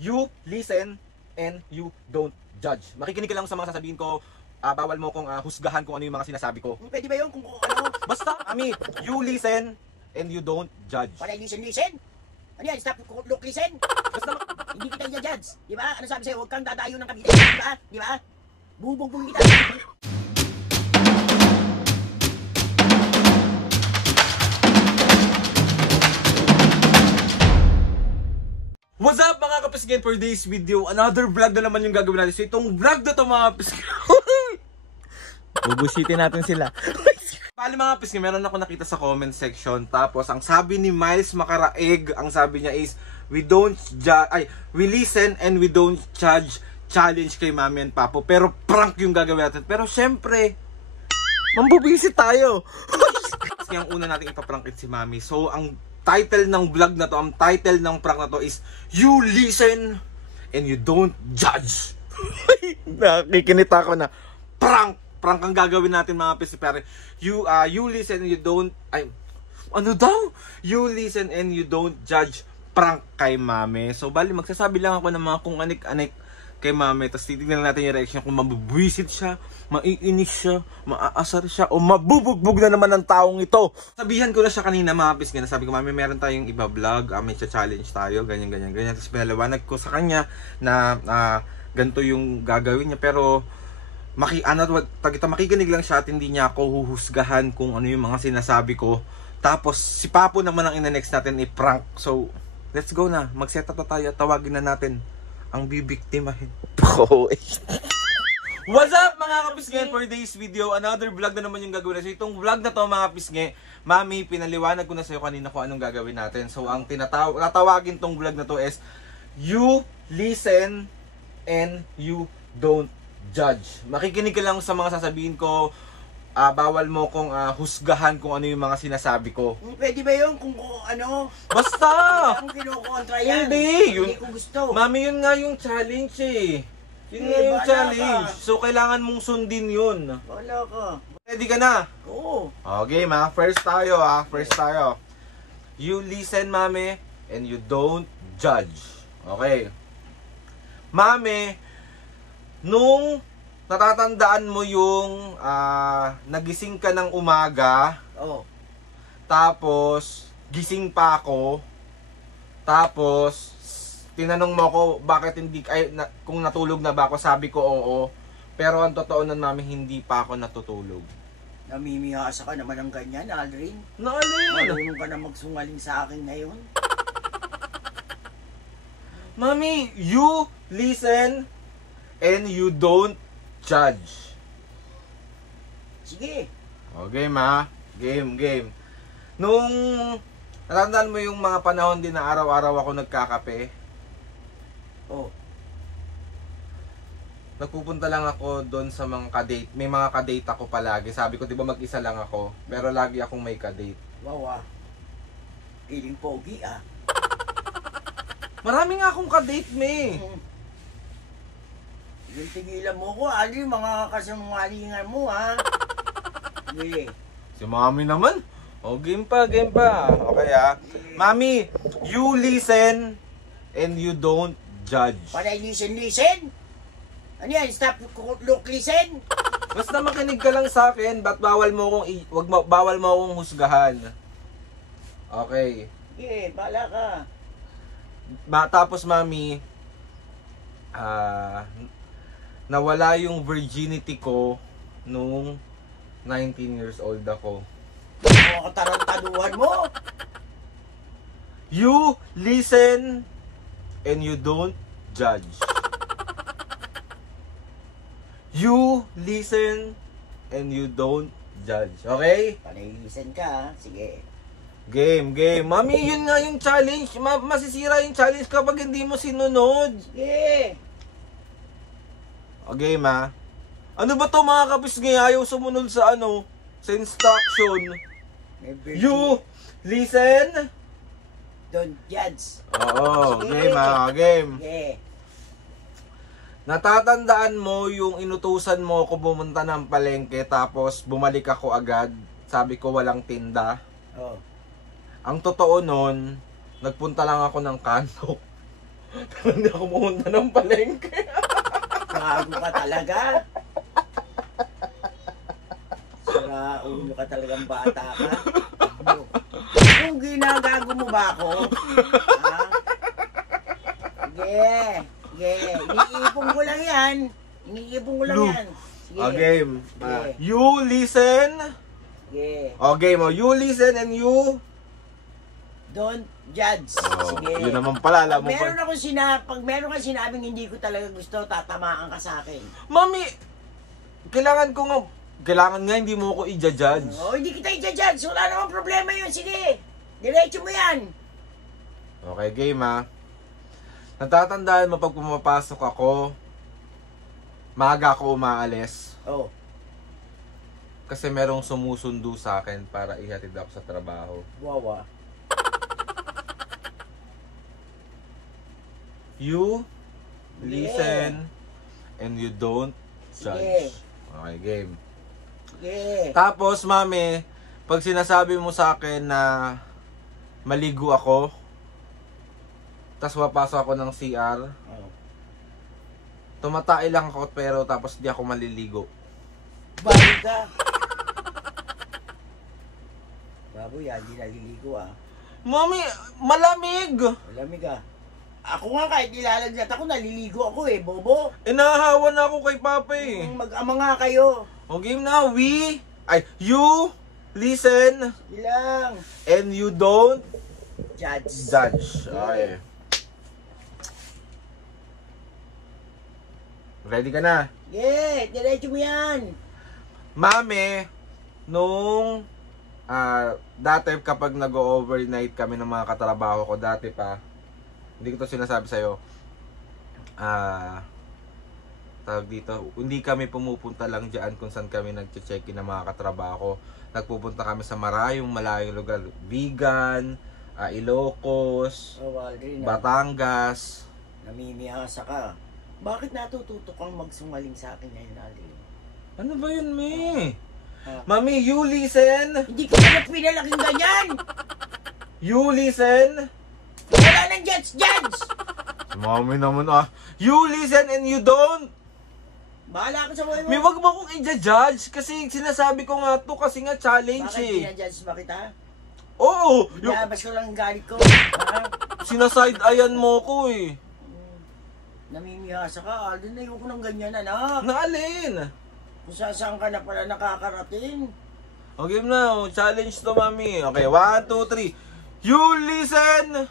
You listen and you don't judge. Makikinig ka lang sa mga sasabihin ko. Bawal mo kong husgahan kung ano yung mga sinasabi ko. Pwede ba yun kung ano? Basta, Ami, you listen and you don't judge. Wala listen? Ano yan? Stop, look, listen? Basta, Hindi kita i-judge. Di ba? Ano sabi sa'yo? Huwag kang dadayo ng kabila. Di ba? Di ba? Bubugbong kita. what's up mga kapisgen, for this video? Another vlog na naman yung gagawin natin. So itong vlog na to mga kapisgen, bubusitin natin sila. Pali mga kapisgen, meron ako nakita sa comment section. Tapos ang sabi ni Miles Makaraeg, ang sabi niya is, we listen and we don't judge challenge kay Mami and Papo. Pero prank yung gagawin natin. Pero syempre, mambubisit tayo. Kasi ang una natin ipaprankit si Mami. So ang title ng vlog na to, ang title ng prank na to is You Listen and You Don't Judge. Nakikinita ko na prank ang gagawin natin mga pisipere. You listen and you don't ano daw? You listen and you don't judge prank kay Mami. So bali magsasabi lang ako ng mga kung anik-anik kay Mami, tapos titignan natin yung reaction kung mabubwisit siya, maiinis siya, maaasar siya, o mabubugbog na naman ng taong ito. Sabihan ko na siya kanina mga pisgen, sabi ko, Mami, meron tayong iba vlog, may challenge tayo, ganyan. Tapos pinaliwanag ko sa kanya na ganito yung gagawin niya, pero makikinig lang siya at hindi niya ako huhusgahan kung ano yung mga sinasabi ko. Tapos si Papo naman ang ina-next natin i-prank. So, let's go na, mag-set up na tayo at tawagin na natin ang bibiktimahin. What's up mga kapisnge? For today's video, another vlog na naman yung gagawin. So itong vlog na to mga kapisnge, Mami, pinaliwanag ko na sa'yo kanina kung anong gagawin natin. So ang tatawagin tong vlog na to is You Listen and You Don't Judge. Makikinig ka lang sa mga sasabihin ko. Bawal mo kong husgahan kung ano yung mga sinasabi ko. Pwede ba yun kung ano? Basta! Ang kinukontra yan. Hindi ko gusto. Mami, yun nga yung challenge eh. Yun nga yung challenge. So, kailangan mong sundin yun. Wala ka. Ready ka na? Oo. Okay, First tayo First tayo. You listen, Mami, and you don't judge. Okay. Mami, nung natatandaan mo yung nagising ka ng umaga. Oo. Tapos gising pa ako. Tapos tinanong mo ako bakit hindi kung natulog na ba ako, sabi ko oo. Pero ang totoo nun, Mami, hindi pa ako natutulog. Namimihasa ka naman ng ganyan, Aldrin. Alin? Marunong ka na magsungaling sa akin ngayon. Mami, you listen and you don't judge. Sige. Okay, Ma. Game. Nung natandaan mo yung mga panahon din na araw-araw ako nagkakape, nagpupunta lang ako doon sa mga kadate. May mga kadate ako palagi. Sabi ko, di ba mag-isa lang ako, pero lagi akong may kadate. Wow, Piling pogi, Marami nga akong kadate, me. Yung tigilan mo ko, Ali, mga kasungalingan mo, Sige. Si Mami naman. Game pa. Okay, Mami, you listen and you don't judge. Panay listen? Ano yan? Stop, look, listen? Basta makinig ka lang sa akin, ba't bawal mo akong husgahan. Okay. Sige, bala ka. Tapos, Mami, nawala yung virginity ko nung 19 years old ako. Mga katarantaduhan mo. You listen and you don't judge. You listen and you don't judge. Okay? Panay listen ka, Sige. Game. Mami, yun nga yung challenge. Masisira yung challenge kapag hindi mo sinunod. Sige. Okay, Ma. Ano ba to mga kapisnge? Ayaw sumunod sa sa instruction. You listen. Don't judge. Oo, Sige. Game. Sige. Natatandaan mo yung inutusan mo ko bumunta ng palengke tapos bumalik ako agad. Sabi ko walang tinda. Oh. Ang totoo nun, nagpunta lang ako ng kanto. Hindi ako pumunta ng palengke. Gago ka talaga. Sira ulo ka talagang bata ka. Kung ginagago mo ba ako? Ha? Sige. Sige. Iniipon ko lang yan. Iniipon ko lang Lu. yan. Sige. Game. Sige. You listen. Sige. Game. You listen and you... Don't judge. Sige. Yun naman pala. Alam mo pa. Pag meron kang sinabing hindi ko talaga gusto, tatamaan ka sa akin. Mami, kailangan nga hindi mo ako i-judge. Oh, hindi kita i-judge. Wala namang problema yun. Sige. Diretso mo yan. Okay, game ha. Natatandaan mo pag pumapasok ako, maaga ako umaalis. Oh. Kasi merong sumusundo sa akin para ihatid ako sa trabaho. Wawa. You listen and you don't judge. Okay, game. Sige. Tapos, mami, pag sinasabi mo sa akin na maligo ako, tapos mapasok ako ng CR, Oh. tumatay lang ako pero tapos di ako maliligo. Baboy ka. Baboy, hindi naliligo ah. Mami, malamig! Malamig ah. Ako nga kahit nilalagnat ako, naliligo ako eh, bobo. Inahawa na ako kay Papa eh. Mag-ama nga kayo. O game na, you listen Ilang. and you don't Judge. judge. Okay. Ready ka na? Yeah, diretso mo yan. Mami, nung dati kapag nag-overnight kami ng mga katrabaho ko, dati pa, hindi ko to sinasabi sa'yo, tawag dito, hindi kami pumupunta lang dyan kung saan kami nag-check-in ng mga katrabaho. Nagpupunta kami sa malayong lugar, Vigan, Ilocos, Aldrin, Batangas. namimiyasa ka. Bakit natututo kang magsungaling sa akin ngayon, Aldrin? Ano ba yun, Mi? Ah. Mami, you listen. Hindi ka na pinalaking ganyan! You listen. Wala nang judge! Mami naman you listen and you don't. Bahala ka sa buhay mo. May wag mo akong i-judge kasi sinasabi ko nga to kasi nga challenge Bakit eh. pinajudge ba kita? Oo, yung Inabas ko lang ang galit ko. Ha? sinaside ayan mo ko eh. Namimiyasa ka, Aldrin, ayoko ng ganyan, anak. Naalin? Kung saan ka na pala nakakarating. Okay na, challenge to mami. Okay, 1, 2, 3. You listen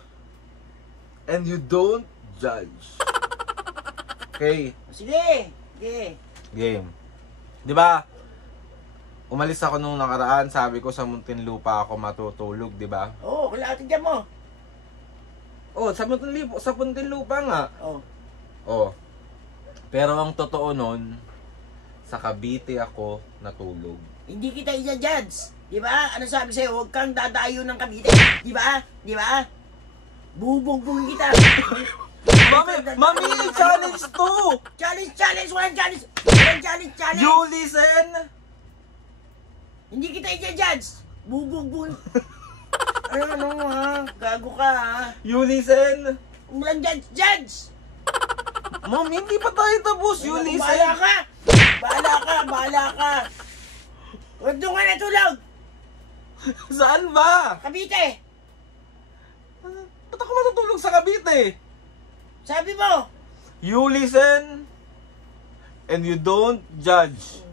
and you don't judge. Okay, Sige, sige. game. 'Di ba? Umalis ako nung nakaraan, sabi ko sa Muntinlupa ako matutulog, 'di ba? Oo, kalating mo. Oh, sa Muntinlupa nga. Oo. Oh. Pero ang totoo nun, sa Cavite ako natulog. Hindi kita i-judge. Di ba? Ano sabi sa'yo? Huwag kang dadayo ng Cavite. Di ba? Di ba? Bubugbugin kita. Mami, challenge to! Challenge! Walang challenge! Walang challenge! You listen! Hindi kita i-judge. Bubugbugin. Ano ha? Gago ka ha? You listen! Walang judge! Mami, hindi pa tayo tapos. You listen! Bahala ka! Bahala ka! Huwag doon ka natulog! Saan ba? Cavite! Ba't ako matutulog sa Cavite? Sabi mo! You listen and you don't judge.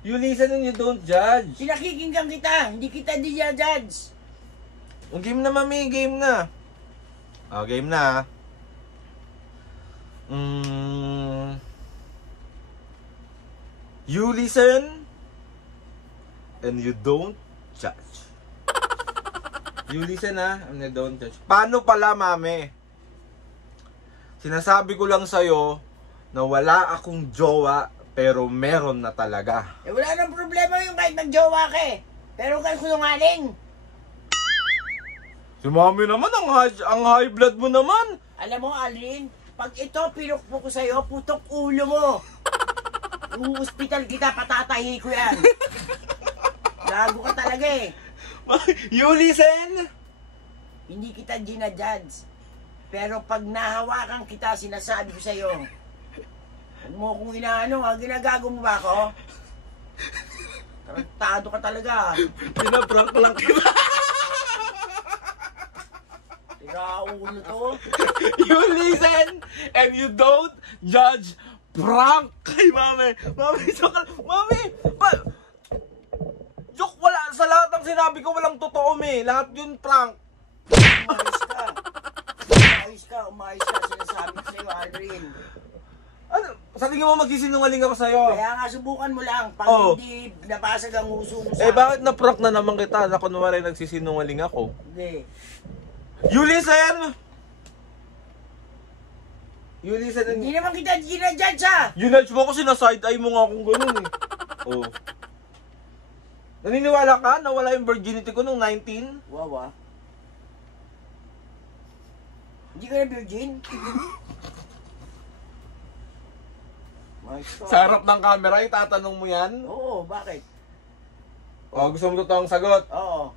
You listen and you don't judge. Pinakikinggan kita! Hindi kita di-judge! Ang game na, mami. Game na. Game na. You listen and you don't judge. You listen and you don't judge. Paano pala, mami? Sinasabi ko lang sa'yo na wala akong jowa pero meron na talaga. Eh wala nang problema yung kahit nagjowa ka eh. Pero kung sinungaling. Si mami naman, ang high blood mo naman. Alam mo, Aldrin, pag ito pinukpo ko sa'yo, putok ulo mo. Uhospital kita, patatahi ko yan. Gago ka talaga eh. You listen Hindi kita ginajudge. Pero pag nahawakan kita, sinasabi ko sa'yo, huwag mo kung inaano ha, ginagago mo ba ako? Tarantado ka talaga. Pinaprank lang kita. Tiraulo to. You listen and you don't judge. Prank kay mami. Mami, joke, wala. Sa lahat ng sinabi ko, walang totoo, me. Lahat yun prank. Umayos ka. Sinasabi ko sa'yo, Aldrin. Ano? Sa tingin mo magsisinungaling ako sa'yo? Kaya nga, subukan mo lang. Pag hindi nabasag ang uso mo Eh, sa bakit na-prank na naman kita na kunwari nagsisinungaling ako? Hindi. You listen! You listen and... Hindi naman kita ginajudge ha. You nudge mo kasi na-side eye mo nga akong ganun eh. Oh. Naniniwala ka na wala yung virginity ko nung 19? Wawa. Hindi ka na virgin? Sa harap ng camera, itatanong mo yan? Oo, bakit? Oh, gusto mo totoong sagot? Oo.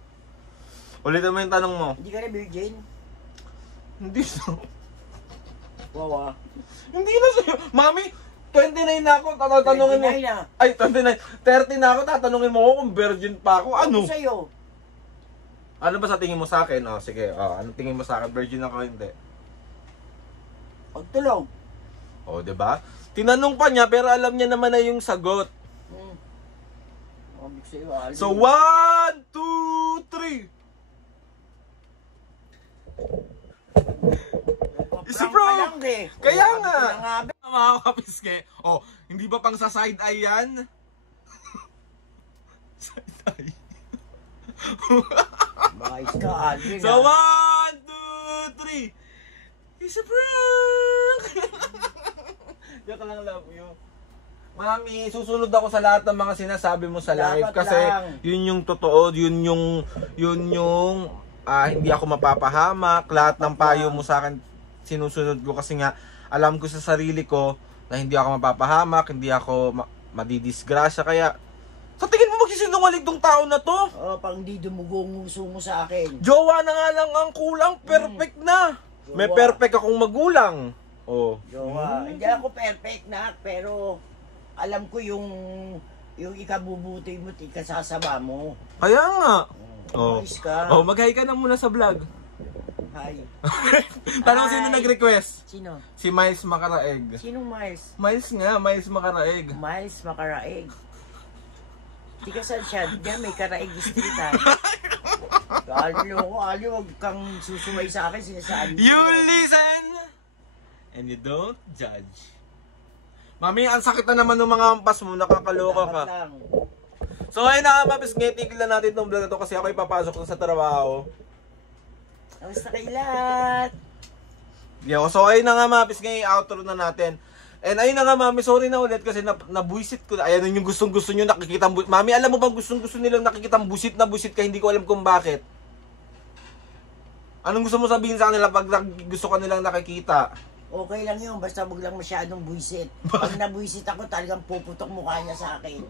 Ulitin mo yung tanong mo. Hindi ka na virgin? Hindi so. Wawa. Hindi na sa'yo. Mami, 29 na ako, tatanungin mo. 29 na. Ay, 29. 30 na ako, tatanungin mo ako kung virgin pa ako. Ano? Ano sa'yo? Ano ba sa tingin mo sa akin? Oh, sige. Oh, ano tingin mo sa akin? Virgin ako hindi. Pagtulog. Oh, 'di ba? Tinanong pa niya pero alam niya naman na yung sagot. Sa'yo, Alvin. So 1, 2, 3. Isa bro. Kaya nga. Mga kapiske. Oh, hindi ba pang sa side eye yan? Side eye. Makais ka, Alvin. So 1, 2, 3. Isa prank. Diyan ka lang, love you. Mami, susunod ako sa lahat ng mga sinasabi mo sa live kasi yun yung totoo, yun yung hindi ako mapapahamak. Lahat ng payo mo sa akin sinusunod ko kasi nga alam ko sa sarili ko na hindi ako mapapahamak, hindi ako madidisgrasya. Kaya sa tingin mo magsisinungaling tong tao na to? Oh, pang di dumugong uso mo sa akin. Jowa na nga lang ang kulang, perfect na. May perfect akong magulang. Oh. Jowa, hindi ako perfect na, pero alam ko yung ikabubuti mo at ikasasama mo. Kaya nga. Oh. Ayos ka. Oh, mag-hi ka na muna sa vlog. Hi. Tanong sino nag-request? Sino? Si Miles Makaraeg. Sinong Miles? Miles nga, Miles Makaraeg. Miles Makaraeg. Di ka saan siya? Diyan may Karaeg Street ha. Ali, wag kang susumay sa akin, sinasabi ko. You listen and you don't judge. Mami, ang sakit na naman ng mga ampas mo, nakakaloka ka. So ayun na nga, mapis, tigil na natin itong vlog na to kasi ako ipapasok na sa trabaho. Kamusta kayo lahat? So ayun na nga, mapis, ngayon outro na natin. And ayun na nga, mami, sorry na ulit kasi nabuisit ko. Ayan yung gustong-gusto nyo nakikita. Mami, alam mo bang gustong-gusto nilang nakikita busit na busit ka, hindi ko alam kung bakit. Anong gusto mo sabihin sa kanila pag gusto ka nilang nakikita? Okay lang yun, basta wag lang masyadong buisit. Pag nabuisit ako, talagang puputok mukha niya sa akin.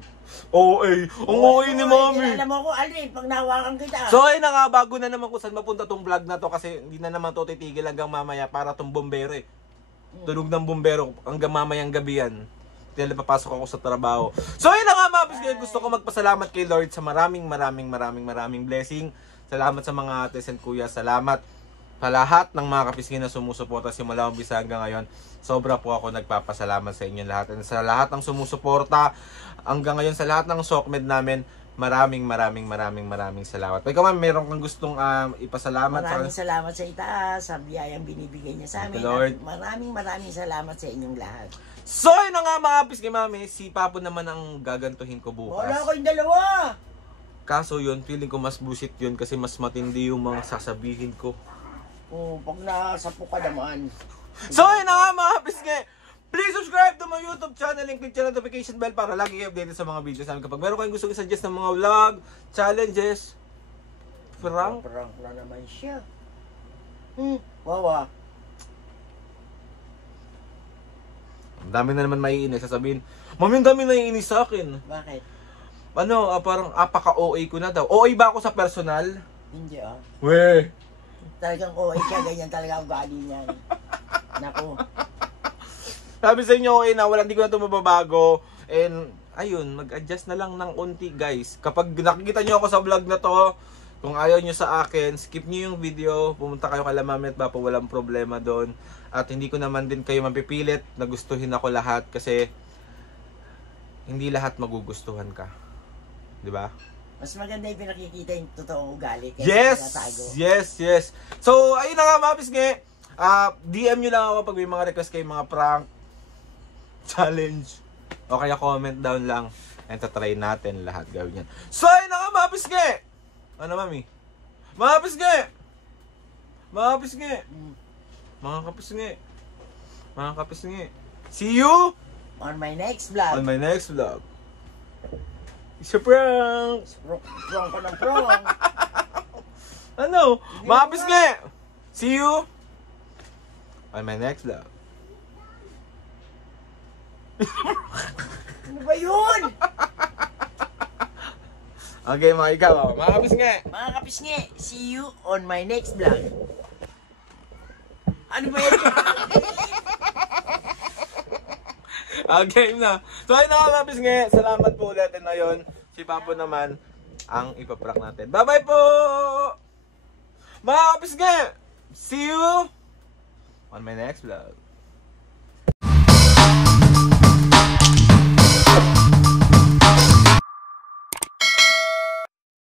Oo, ang okay ni mami. Alam mo ko, Alvin, pag nahawakan kita. So ayun na nga, bago na naman kung saan mapunta tong vlog na to kasi hindi na naman to titigil hanggang mamaya para tong bombero eh. Tunog ng bombero hanggang mamayang gabi yan. Dahil papasok ako sa trabaho. So ayun na nga, mabis, gusto ko magpasalamat kay Lord sa maraming blessing. Salamat sa mga ates and kuya. Salamat sa lahat ng mga kapiskin na sumusuporta simula umpisa hanggang ngayon. Sobra po ako nagpapasalamat sa inyo lahat. And sa lahat ng sumusuporta hanggang ngayon, sa lahat ng SOCMED namin, maraming salamat. Ikaw ma'am, meron kang gustong ipasalamat? Maraming salamat sa itaas, sa biyayang binibigay niya sa amin. Lord. Maraming salamat sa inyong lahat. So yun na nga mga kapiskin, mami, si Papo naman ang gagantuhin ko bukas. Wala ko yung dalawa! Kaso yun, feeling ko mas bullshit yun kasi mas matindi yung mga sasabihin ko. Oh, pag nasapo ka naman. So yun na nga mga kapiskin, please subscribe to my YouTube channel and click the notification bell para lagi kayo updated sa mga videos namin. Kapag meron kayong gusto i-suggest ng mga vlog, challenges, prank na naman siya. Wawa. Ang dami na naman maiinis. Sasabihin, mami, ang dami na iinis sa akin. Bakit? Parang apaka-OA ko na daw. OA ba ako sa personal? Hindi Weh. Talagang OA siya, ganyan talaga ang ugali niyan. Naku. Sabi sa inyo, okay na, wala, hindi ko na ito mababago. And, ayun, mag-adjust na lang ng unti, guys. Kapag nakikita nyo ako sa vlog na to, kung ayaw nyo sa akin, skip nyo yung video, pumunta kayo kay Mami at Papa, walang problema doon. At hindi ko naman din kayo mapipilit na gustuhin ako lahat kasi hindi lahat magugustuhan ka. Di ba? Mas maganda yung pinakikita yung totoong ugali. Yes! Yes! So, ayun na nga mga pisngi. DM nyo lang ako pag may mga request kayo, mga prank, challenge, o kaya comment down lang. And tatry natin lahat gawin yan. So, ayun na nga mga pisngi. Ano, Mami? Mga pisngi! Mga pisngi! Mga kapisngi! Mga kapisngi! See you on my next vlog. on my next vlog. It's a prank! Prong ko ng prong. Ano? Mga pisngi! See you on my next vlog. Ano ba yun? Okay, mga ikaw. Mga kapisngi! Mga kapisngi, see you on my next vlog. Ano ba yan? Okay na. So ayun na mga kapisngi. Salamat po ulit. And ayun, si Papo naman ang ipaprank natin. Bye-bye po! Mga kapisngi! See you on my next vlog.